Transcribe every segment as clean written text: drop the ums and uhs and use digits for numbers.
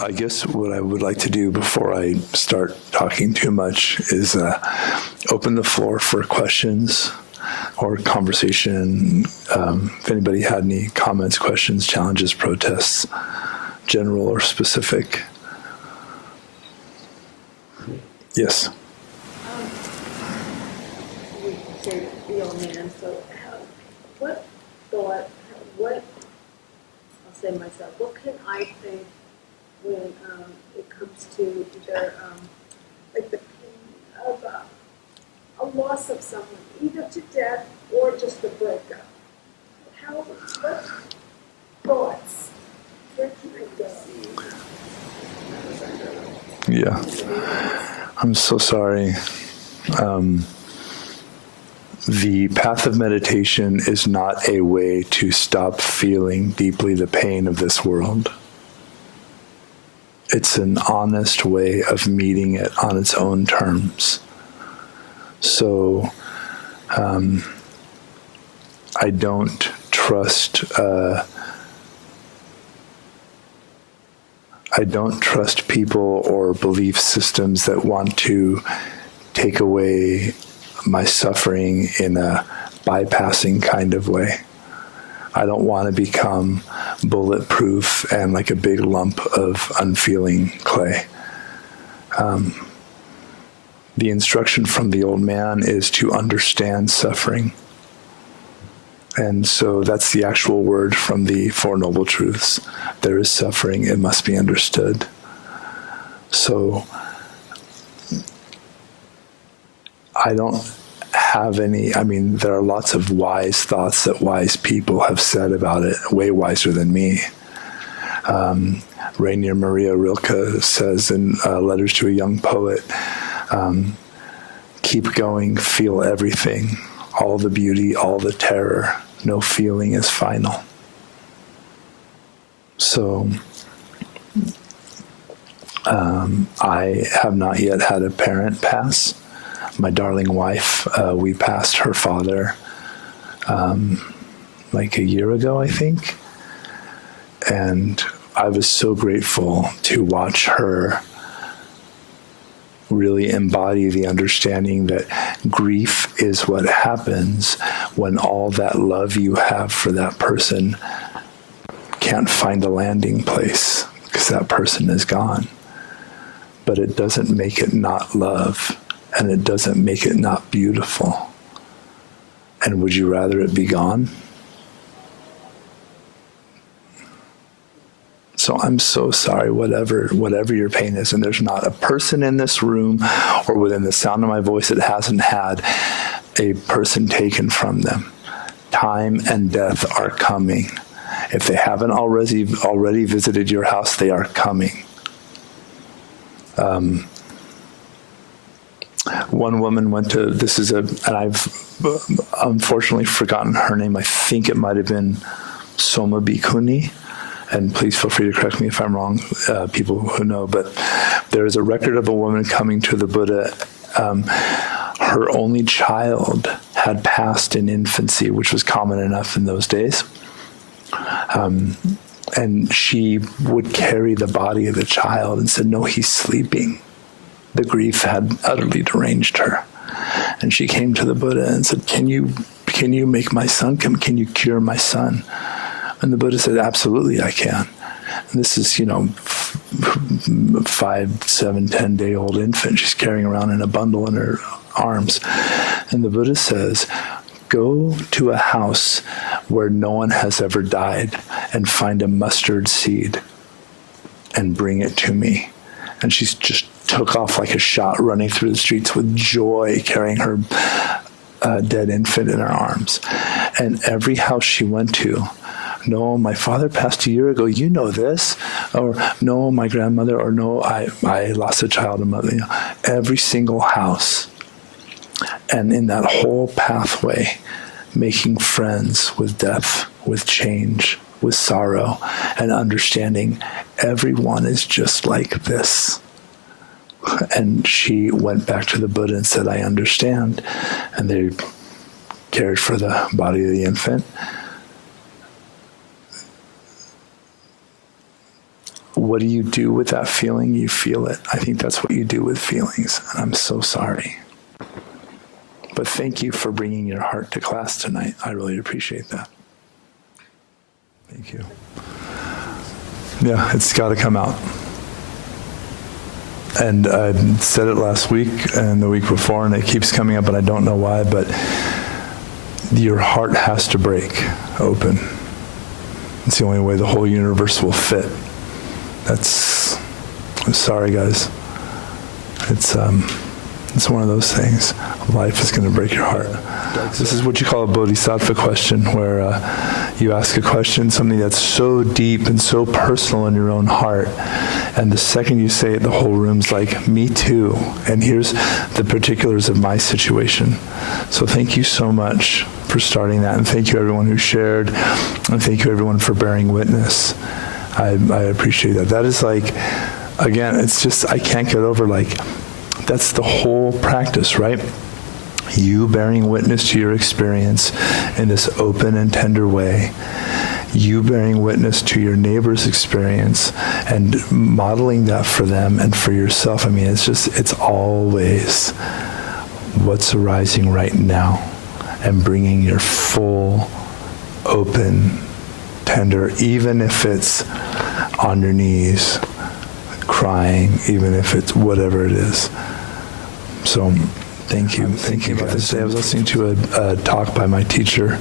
I guess what I would like to do before I start talking too much is open the floor for questions or conversation. If anybody had any comments, questions, challenges, protests, general or specific. Yes. You say the old man, so what thought, I'll say myself, what can I think when it comes to either like the pain of a loss of someone, either to death or just a breakup? What thoughts? Where can I go? Yeah. I'm so sorry. The path of meditation is not a way to stop feeling deeply the pain of this world. It's an honest way of meeting it on its own terms. So, I don't trust people or belief systems that want to take away my suffering in a bypassing kind of way. I don't want to become bulletproof and like a big lump of unfeeling clay. The instruction from the old man is to understand suffering. And so that's the actual word from the Four Noble Truths. There is suffering, it must be understood. So I don't have any, there are lots of wise thoughts that wise people have said about it, way wiser than me. Ranier Maria Rilke says in Letters to a Young Poet, keep going, feel everything, all the beauty, all the terror, no feeling is final. So, I have not yet had a parent pass. My darling wife, we passed her father like a year ago, I think. And I was so grateful to watch her really embody the understanding that grief is what happens when all that love you have for that person can't find a landing place because that person is gone. But it doesn't make it not love, and it doesn't make it not beautiful. And would you rather it be gone? So I'm so sorry, whatever your pain is, and there's not a person in this room or within the sound of my voice that hasn't had a person taken from them. Time and death are coming. If they haven't already visited your house, they are coming. One woman went to, and I've unfortunately forgotten her name. I think it might have been Soma Bhikkhuni. And please feel free to correct me if I'm wrong, people who know, but there is a record of a woman coming to the Buddha. Her only child had passed in infancy, which was common enough in those days. And she would carry the body of the child and said, no, he's sleeping. The grief had utterly deranged her. And she came to the Buddha and said, can you make my son come? Can you cure my son? And the Buddha said, absolutely, I can. And this is, 5, 7, 10-day-old infant she's carrying around in a bundle in her arms. And the Buddha says, go to a house where no one has ever died and find a mustard seed and bring it to me. And she just took off like a shot, running through the streets with joy, carrying her dead infant in her arms. And every house she went to, no, my father passed a year ago, you know this, or no, my grandmother, or no, I lost a child and mother, every single house. And in that whole pathway, making friends with death, with change, with sorrow, and understanding everyone is just like this. And she went back to the Buddha and said, I understand. And they cared for the body of the infant. what do you do with that feeling? You feel it. I think that's what you do with feelings. And I'm so sorry. But thank you for bringing your heart to class tonight. I really appreciate that. Thank you. Yeah, it's got to come out. And I said it last week and the week before, and it keeps coming up, and I don't know why, but your heart has to break open. It's the only way the whole universe will fit. I'm sorry, guys. It's one of those things. Life is going to break your heart. This is what you call a bodhisattva question, where you ask a question, something that's so deep and so personal in your own heart, and the second you say it, the whole room's like, me too, and here's the particulars of my situation. So thank you so much for starting that, and thank you everyone who shared, and thank you everyone for bearing witness. I appreciate that. That is like, again, it's just, I can't get over, like, that's the whole practice, right? You bearing witness to your experience in this open and tender way. You bearing witness to your neighbor's experience and modeling that for them and for yourself. I mean, it's always what's arising right now, and bringing your full, open, tender, even if it's on your knees, crying, even if it's whatever it is. So thank you. Thinking about this day, I was listening to a talk by my teacher,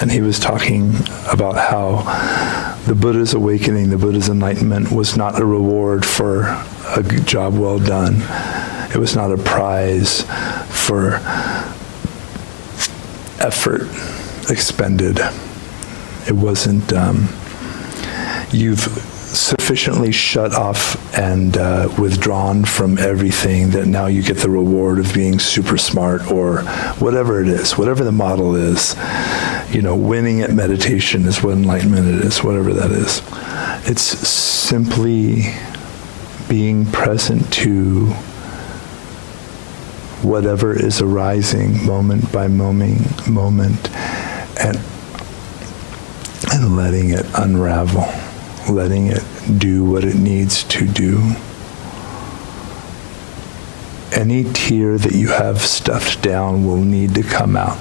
and he was talking about how the Buddha's awakening, the Buddha's enlightenment was not a reward for a job well done. It was not a prize for effort expended. It wasn't, you've sufficiently shut off and withdrawn from everything that now you get the reward of being super smart, or whatever it is, whatever the model is. Winning at meditation is what enlightenment is, whatever that is. It's simply being present to whatever is arising moment by moment, and letting it unravel. Letting it do what it needs to do. Any tear that you have stuffed down will need to come out.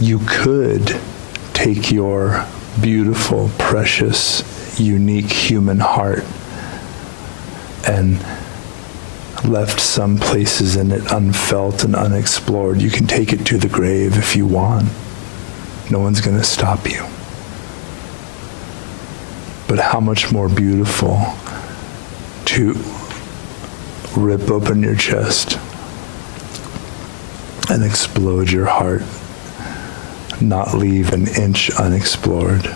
You could take your beautiful, precious, unique human heart and left some places in it unfelt and unexplored. You can take it to the grave if you want. No one's going to stop you. But how much more beautiful to rip open your chest and explode your heart, not leave an inch unexplored.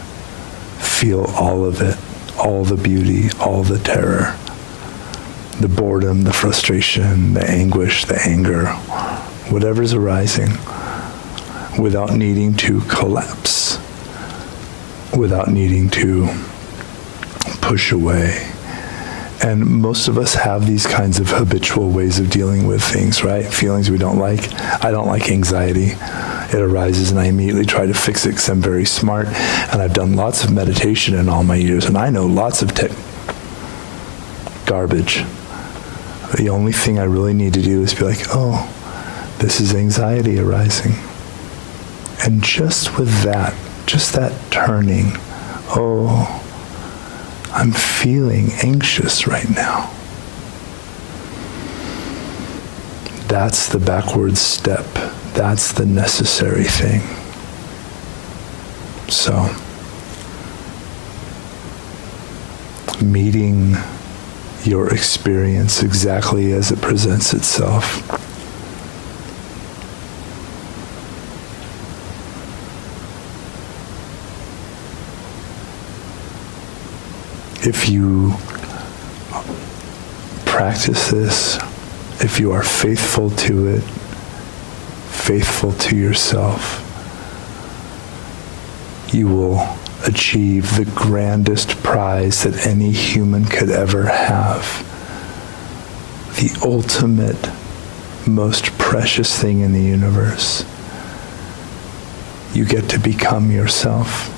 Feel all of it, all the beauty, all the terror, the boredom, the frustration, the anguish, the anger, whatever's arising, without needing to collapse, without needing to push away. And most of us have these kinds of habitual ways of dealing with things, right? Feelings we don't like. I don't like anxiety. It arises and I immediately try to fix it because I'm very smart, and I've done lots of meditation in all my years, and I know lots of garbage. The only thing I really need to do is be like, oh, this is anxiety arising. And just with that, just that turning, oh, I'm feeling anxious right now. That's the backward step. That's the necessary thing. So, meeting your experience exactly as it presents itself. If you practice this, if you are faithful to it, faithful to yourself, you will achieve the grandest prize that any human could ever have. The ultimate most precious thing in the universe. You get to become yourself.